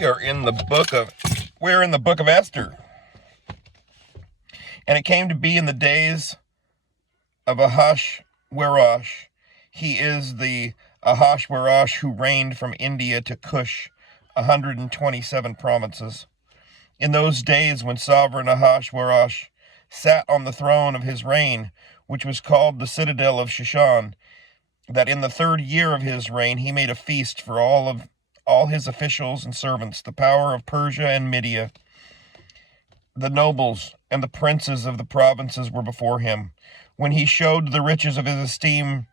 We're in the book of Esther. And it came to be in the days of Ahasuerus. He is the Ahasuerus who reigned from India to Cush, 127 provinces. In those days when sovereign Ahasuerus sat on the throne of his reign, which was called the citadel of Shushan, that in the 3rd year of his reign he made a feast for all his officials and servants, the power of Persia and Media. The nobles and the princes of the provinces were before him, when he showed the riches of his esteemed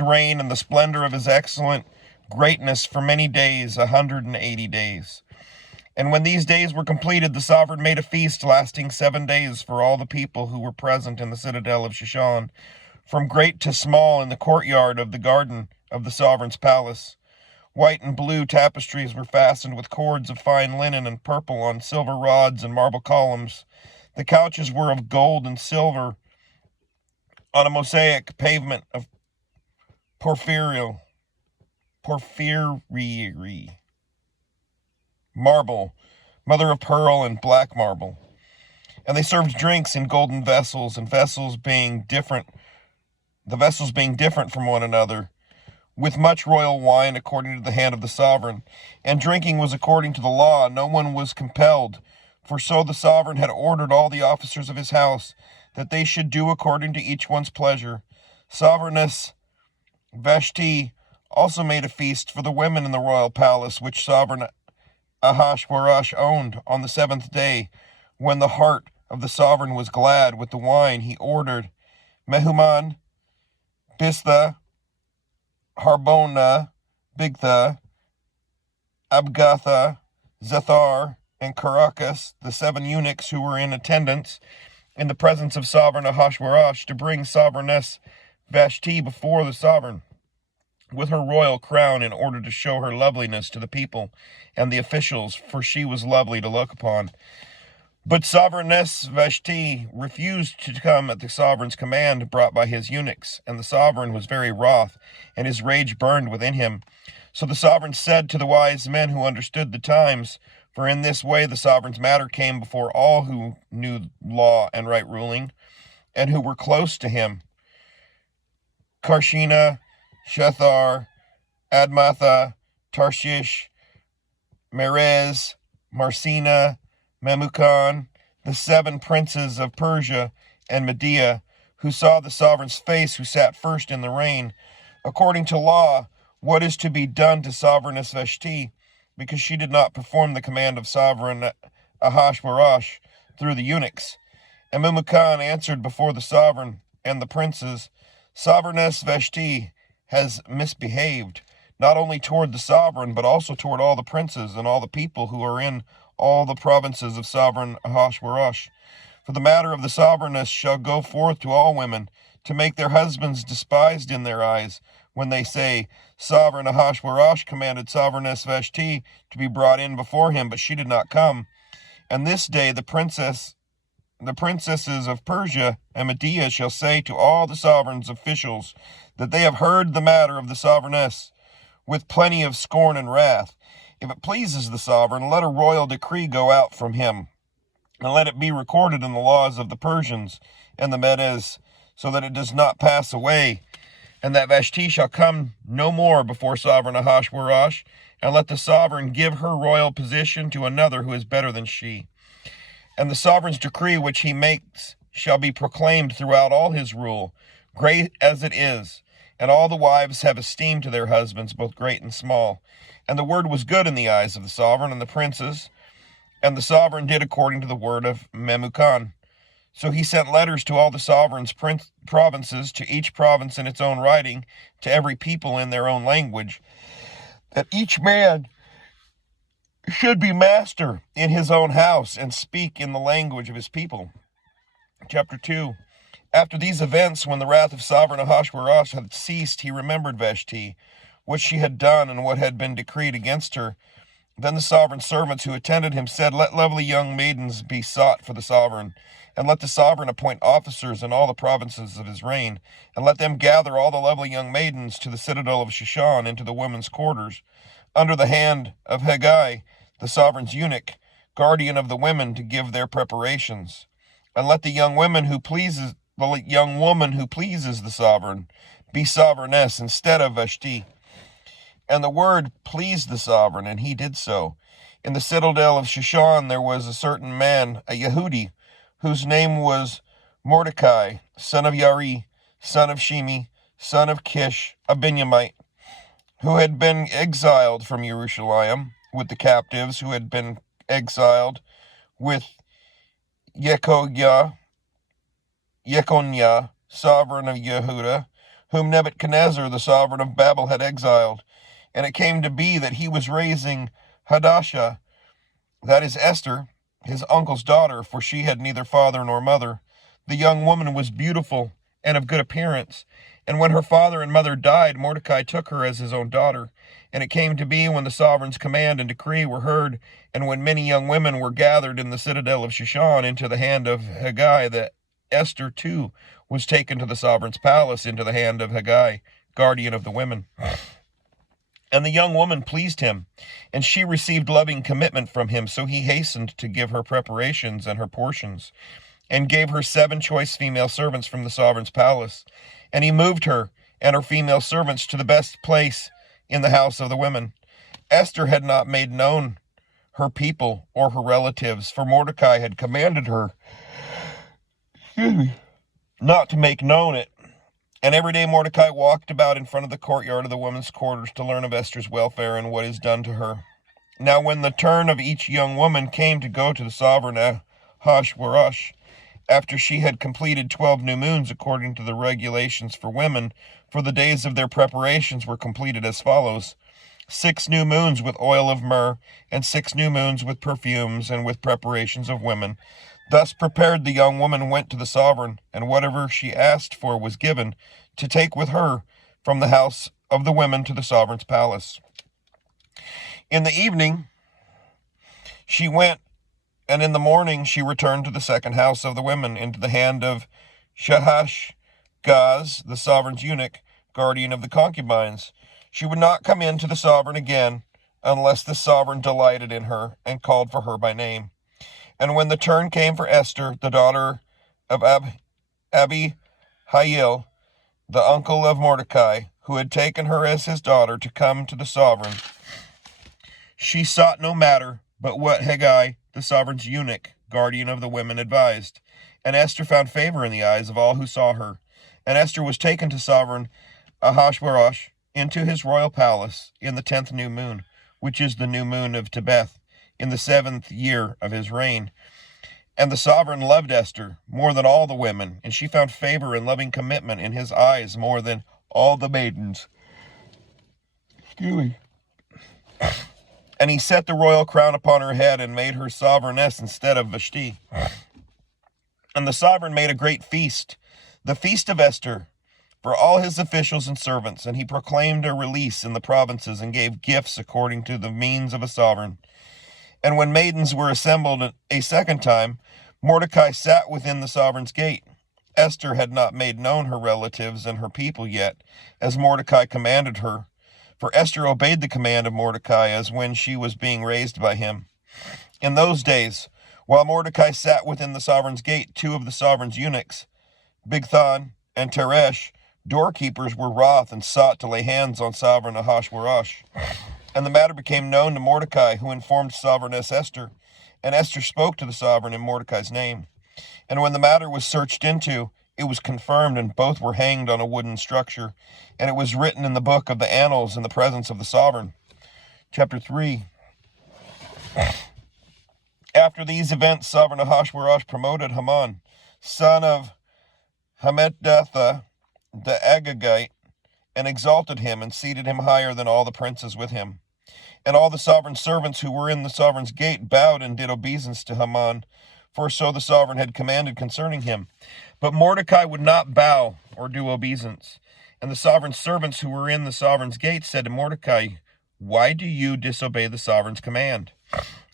reign and the splendor of his excellent greatness for many days, 180 days. And when these days were completed, the sovereign made a feast lasting 7 days for all the people who were present in the citadel of Shushan, from great to small, in the courtyard of the garden of the sovereign's palace. White and blue tapestries were fastened with cords of fine linen and purple on silver rods and marble columns. The couches were of gold and silver on a mosaic pavement of porphyry marble, mother of pearl and black marble. And they served drinks in golden vessels, and the vessels being different from one another, with much royal wine according to the hand of the sovereign. And drinking was according to the law, no one was compelled, for so the sovereign had ordered all the officers of his house, that they should do according to each one's pleasure. Sovereigness Vashti also made a feast for the women in the royal palace, which sovereign Ahasuerus owned. On the 7th day, when the heart of the sovereign was glad with the wine, he ordered Mehuman, Bistha, Harbona, Bigtha, Abgatha, Zethar, and Caracas, the 7 eunuchs who were in attendance in the presence of sovereign Ahasuerus, to bring sovereigness Vashti before the sovereign, with her royal crown, in order to show her loveliness to the people and the officials, for she was lovely to look upon. But sovereigness Vashti refused to come at the sovereign's command brought by his eunuchs, and the sovereign was very wroth, and his rage burned within him. So the sovereign said to the wise men who understood the times, for in this way the sovereign's matter came before all who knew law and right ruling, and who were close to him, Karshina, Shethar, Admatha, Tarshish, Merez, Marcina, Memucan, the 7 princes of Persia and Media, who saw the sovereign's face, who sat first in the reign, according to law, what is to be done to sovereigness Vashti, because she did not perform the command of sovereign Ahasuerus through the eunuchs. And Memucan answered before the sovereign and the princes, Sovereigness Vashti has misbehaved, not only toward the sovereign, but also toward all the princes and all the people who are in all the provinces of sovereign Ahasuerus. For the matter of the sovereignness shall go forth to all women, to make their husbands despised in their eyes, when they say, Sovereign Ahasuerus commanded sovereigness Vashti to be brought in before him, but she did not come. And this day the princesses of Persia and Media shall say to all the sovereign's officials that they have heard the matter of the sovereigness with plenty of scorn and wrath. If it pleases the sovereign, let a royal decree go out from him, and let it be recorded in the laws of the Persians and the Medes, so that it does not pass away, and that Vashti shall come no more before sovereign Ahasuerus, and let the sovereign give her royal position to another who is better than she. And the sovereign's decree which he makes shall be proclaimed throughout all his rule, great as it is, and all the wives have esteem to their husbands, both great and small. And the word was good in the eyes of the sovereign and the princes, and the sovereign did according to the word of Memucan. So he sent letters to all the sovereign's provinces, to each province in its own writing, to every people in their own language, that each man should be master in his own house and speak in the language of his people. Chapter 2. After these events, when the wrath of sovereign Ahasuerus had ceased, he remembered Vashti, what she had done and what had been decreed against her, Then the sovereign's servants who attended him said, "Let lovely young maidens be sought for the sovereign, and let the sovereign appoint officers in all the provinces of his reign, and let them gather all the lovely young maidens to the citadel of Shushan into the women's quarters, under the hand of Haggai, the sovereign's eunuch, guardian of the women, to give their preparations. And let the young woman who pleases the sovereign be sovereigness instead of Vashti." And the word pleased the sovereign, and he did so. In the citadel of Shushan there was a certain man, a Yehudi, whose name was Mordecai, son of Yari, son of Shimi, son of Kish, a Benjamite, who had been exiled from Jerusalem with the captives who had been exiled with Jeconiah, sovereign of Yehuda, whom Nebuchadnezzar, the sovereign of Babel, had exiled. And it came to be that he was raising Hadassah, that is Esther, his uncle's daughter, for she had neither father nor mother. The young woman was beautiful and of good appearance. And when her father and mother died, Mordecai took her as his own daughter. And it came to be, when the sovereign's command and decree were heard, and when many young women were gathered in the citadel of Shushan into the hand of Haggai, that Esther too was taken to the sovereign's palace into the hand of Haggai, guardian of the women. And the young woman pleased him, and she received loving commitment from him, so he hastened to give her preparations and her portions, and gave her 7 choice female servants from the sovereign's palace. And he moved her and her female servants to the best place in the house of the women. Esther had not made known her people or her relatives, for Mordecai had commanded her not to make known it. And every day Mordecai walked about in front of the courtyard of the women's quarters to learn of Esther's welfare and what is done to her. Now when the turn of each young woman came to go to the sovereign Ahasuerus, after she had completed 12 new moons according to the regulations for women, for the days of their preparations were completed as follows: 6 new moons with oil of myrrh, and 6 new moons with perfumes and with preparations of women. Thus prepared, the young woman went to the sovereign, and whatever she asked for was given, to take with her from the house of the women to the sovereign's palace. In the evening she went, and in the morning she returned to the second house of the women, into the hand of Shahashgaz, the sovereign's eunuch, guardian of the concubines. She would not come in to the sovereign again, unless the sovereign delighted in her, and called for her by name. And when the turn came for Esther, the daughter of Abihail, the uncle of Mordecai, who had taken her as his daughter, to come to the sovereign, she sought no matter but what Haggai, the sovereign's eunuch, guardian of the women, advised. And Esther found favor in the eyes of all who saw her. And Esther was taken to sovereign Ahasuerus into his royal palace in the 10th new moon, which is the new moon of Tebeth, in the 7th year of his reign. And the sovereign loved Esther more than all the women, and she found favor and loving commitment in his eyes more than all the maidens. And he set the royal crown upon her head and made her sovereigness instead of Vashti. And the sovereign made a great feast, the feast of Esther, for all his officials and servants, and he proclaimed a release in the provinces and gave gifts according to the means of a sovereign. And when maidens were assembled a second time, Mordecai sat within the sovereign's gate. Esther had not made known her relatives and her people yet, as Mordecai commanded her. For Esther obeyed the command of Mordecai as when she was being raised by him. In those days, while Mordecai sat within the sovereign's gate, 2 of the sovereign's eunuchs, Bigthan and Teresh, doorkeepers, were wroth and sought to lay hands on sovereign Ahasuerus. And the matter became known to Mordecai, who informed sovereigness Esther. And Esther spoke to the sovereign in Mordecai's name. And when the matter was searched into, it was confirmed, and both were hanged on a wooden structure. And it was written in the book of the annals in the presence of the sovereign. Chapter 3. After these events, sovereign Ahasuerus promoted Haman, son of Hammedatha the Agagite, and exalted him, and seated him higher than all the princes with him. And all the sovereign's servants who were in the sovereign's gate bowed and did obeisance to Haman, for so the sovereign had commanded concerning him. But Mordecai would not bow or do obeisance. And the sovereign's servants who were in the sovereign's gate said to Mordecai, Why do you disobey the sovereign's command?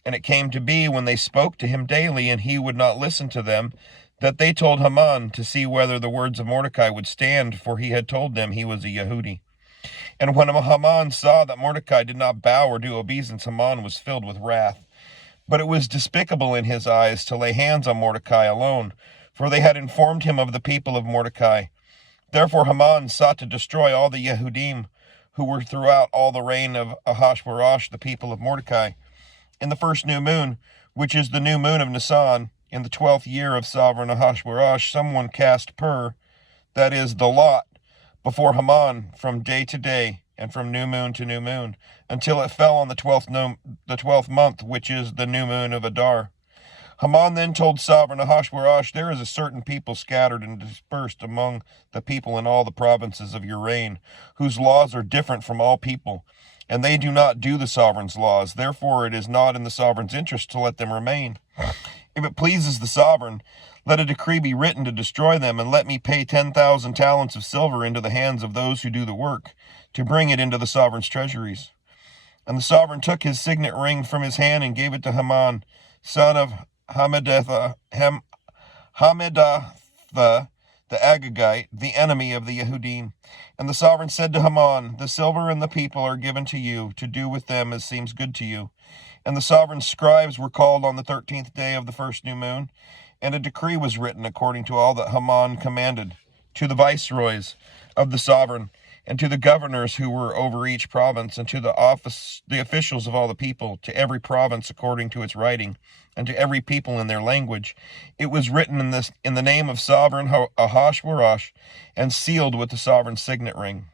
And it came to be, when they spoke to him daily, and he would not listen to them, that they told Haman to see whether the words of Mordecai would stand, for he had told them he was a Yehudi. And when Haman saw that Mordecai did not bow or do obeisance, Haman was filled with wrath. But it was despicable in his eyes to lay hands on Mordecai alone, for they had informed him of the people of Mordecai. Therefore Haman sought to destroy all the Yehudim who were throughout all the reign of Ahasuerus, the people of Mordecai. In the first new moon, which is the new moon of Nisan, in the 12th year of sovereign Ahasuerus, someone cast pur, that is, the lot, before Haman from day to day, and from new moon to new moon, until it fell on the 12th month, which is the new moon of Adar. Haman then told sovereign Ahasuerus, there is a certain people scattered and dispersed among the people in all the provinces of your reign, whose laws are different from all people, and they do not do the sovereign's laws. Therefore it is not in the sovereign's interest to let them remain. If it pleases the sovereign, let a decree be written to destroy them, and let me pay 10,000 talents of silver into the hands of those who do the work, to bring it into the sovereign's treasuries. And the sovereign took his signet ring from his hand and gave it to Haman, son of Hammedatha, the Agagite, the enemy of the Yehudim. And the sovereign said to Haman, the silver and the people are given to you, to do with them as seems good to you. And the sovereign's scribes were called on the 13th day of the first new moon, and a decree was written according to all that Haman commanded, to the viceroys of the sovereign, and to the governors who were over each province, and to the officials of all the people, to every province according to its writing, and to every people in their language. It was written in the name of sovereign Ahasuerus, and sealed with the sovereign's signet ring.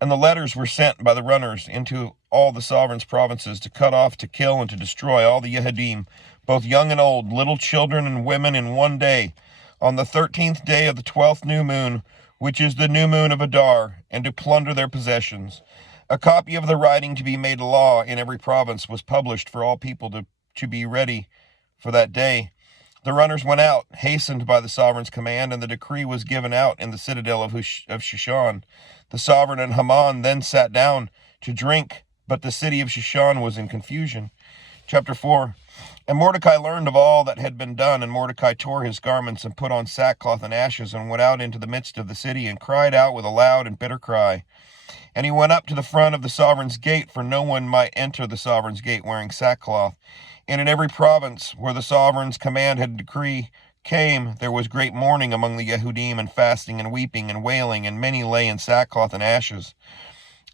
And the letters were sent by the runners into all the sovereign's provinces, to cut off, to kill, and to destroy all the Yehudim, both young and old, little children and women, in one day, on the 13th day of the 12th new moon, which is the new moon of Adar, and to plunder their possessions. A copy of the writing, to be made a law in every province, was published for all people to be ready for that day. The runners went out, hastened by the sovereign's command, and the decree was given out in the citadel of Shushan. The sovereign and Haman then sat down to drink, but the city of Shushan was in confusion. Chapter 4. And Mordecai learned of all that had been done, and Mordecai tore his garments and put on sackcloth and ashes, and went out into the midst of the city, and cried out with a loud and bitter cry. And he went up to the front of the sovereign's gate, for no one might enter the sovereign's gate wearing sackcloth. And in every province where the sovereign's command had decree came, there was great mourning among the Yehudim, and fasting and weeping and wailing, and many lay in sackcloth and ashes.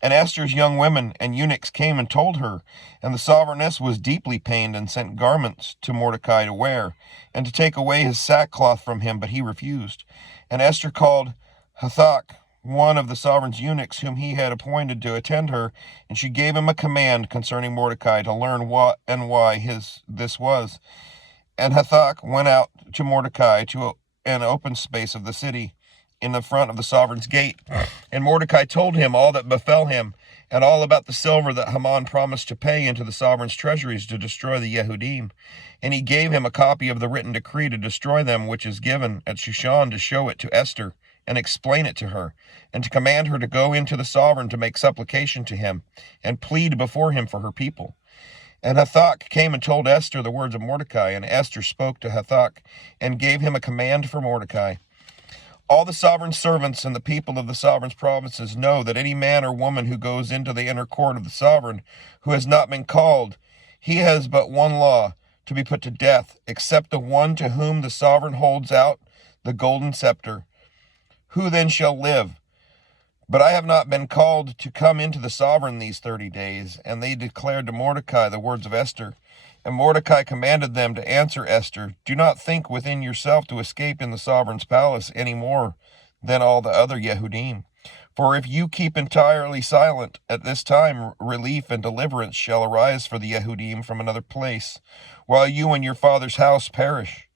And Esther's young women and eunuchs came and told her, and the sovereigness was deeply pained, and sent garments to Mordecai to wear, and to take away his sackcloth from him, but he refused. And Esther called Hathach, one of the sovereign's eunuchs, whom he had appointed to attend her, and she gave him a command concerning Mordecai, to learn what and why this was. And Hathach went out to Mordecai to an open space of the city, in the front of the sovereign's gate. And Mordecai told him all that befell him, and all about the silver that Haman promised to pay into the sovereign's treasuries to destroy the Yehudim. And he gave him a copy of the written decree to destroy them, which is given at Shushan, to show it to Esther, and explain it to her, and to command her to go into the sovereign to make supplication to him, and plead before him for her people. And Hathach came and told Esther the words of Mordecai, and Esther spoke to Hathach, and gave him a command for Mordecai. All the sovereign's servants and the people of the sovereign's provinces know that any man or woman who goes into the inner court of the sovereign, who has not been called, he has but one law, to be put to death, except the one to whom the sovereign holds out the golden scepter. Who then shall live? But I have not been called to come into the sovereign these 30 days. And they declared to Mordecai the words of Esther. And Mordecai commanded them to answer Esther, do not think within yourself to escape in the sovereign's palace any more than all the other Yehudim. For if you keep entirely silent at this time, relief and deliverance shall arise for the Yehudim from another place, while you and your father's house perish.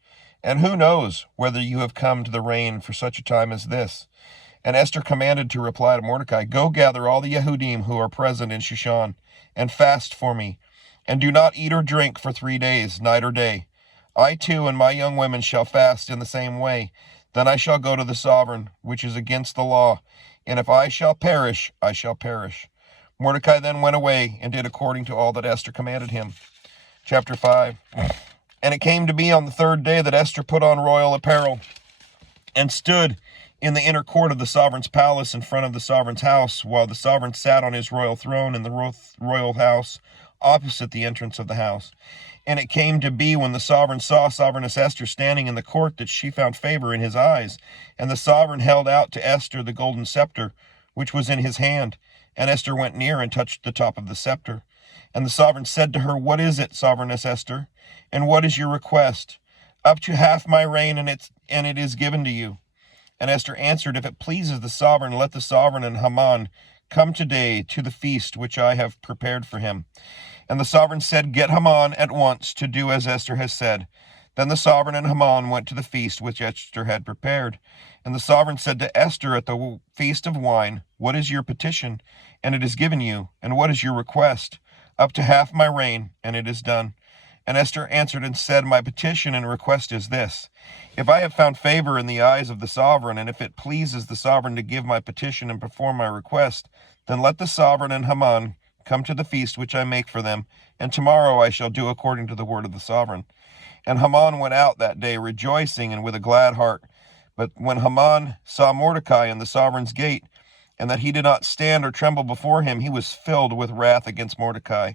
And who knows whether you have come to the reign for such a time as this? And Esther commanded to reply to Mordecai, go gather all the Yehudim who are present in Shushan, and fast for me, and do not eat or drink for 3 days, night or day. I too and my young women shall fast in the same way. Then I shall go to the sovereign, which is against the law. And if I shall perish, I shall perish. Mordecai then went away and did according to all that Esther commanded him. Chapter 5. And it came to be on the third day that Esther put on royal apparel and stood in the inner court of the sovereign's palace in front of the sovereign's house, while the sovereign sat on his royal throne in the royal house opposite the entrance of the house. And it came to be when the sovereign saw Sovereigness Esther standing in the court that she found favor in his eyes. And the sovereign held out to Esther the golden scepter, which was in his hand. And Esther went near and touched the top of the scepter. And the sovereign said to her, "What is it, Sovereigness Esther? And what is your request?" "Up to half my reign, and it is given to you." And Esther answered, "If it pleases the sovereign, let the sovereign and Haman come today to the feast which I have prepared for him." And the sovereign said, "Get Haman at once to do as Esther has said." Then the sovereign and Haman went to the feast which Esther had prepared. And the sovereign said to Esther at the feast of wine, "What is your petition? And it is given you. And what is your request?" "Up to half my reign, and it is done." And Esther answered and said, "My petition and request is this. If I have found favor in the eyes of the sovereign, and if it pleases the sovereign to give my petition and perform my request, then let the sovereign and Haman come to the feast which I make for them, and tomorrow I shall do according to the word of the sovereign." And Haman went out that day rejoicing and with a glad heart. But when Haman saw Mordecai in the sovereign's gate, and that he did not stand or tremble before him, he was filled with wrath against Mordecai.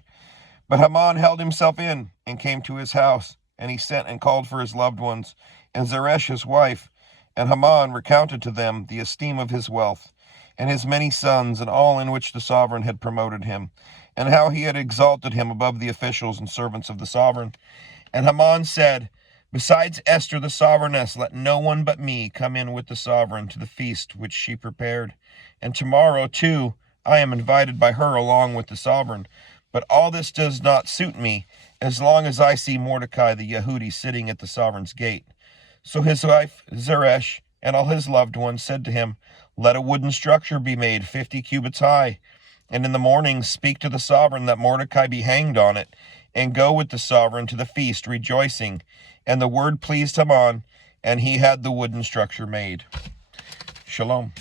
But Haman held himself in, and came to his house, and he sent and called for his loved ones, and Zeresh his wife. And Haman recounted to them the esteem of his wealth, and his many sons, and all in which the sovereign had promoted him, and how he had exalted him above the officials and servants of the sovereign. And Haman said, "Besides Esther the sovereigness, let no one but me come in with the sovereign to the feast which she prepared. And tomorrow, too, I am invited by her along with the sovereign. But all this does not suit me, as long as I see Mordecai the Yehudi sitting at the sovereign's gate." So his wife Zeresh and all his loved ones said to him, "Let a wooden structure be made 50 cubits high, and in the morning speak to the sovereign that Mordecai be hanged on it, and go with the sovereign to the feast rejoicing." And the word pleased Haman, and he had the wooden structure made. Shalom.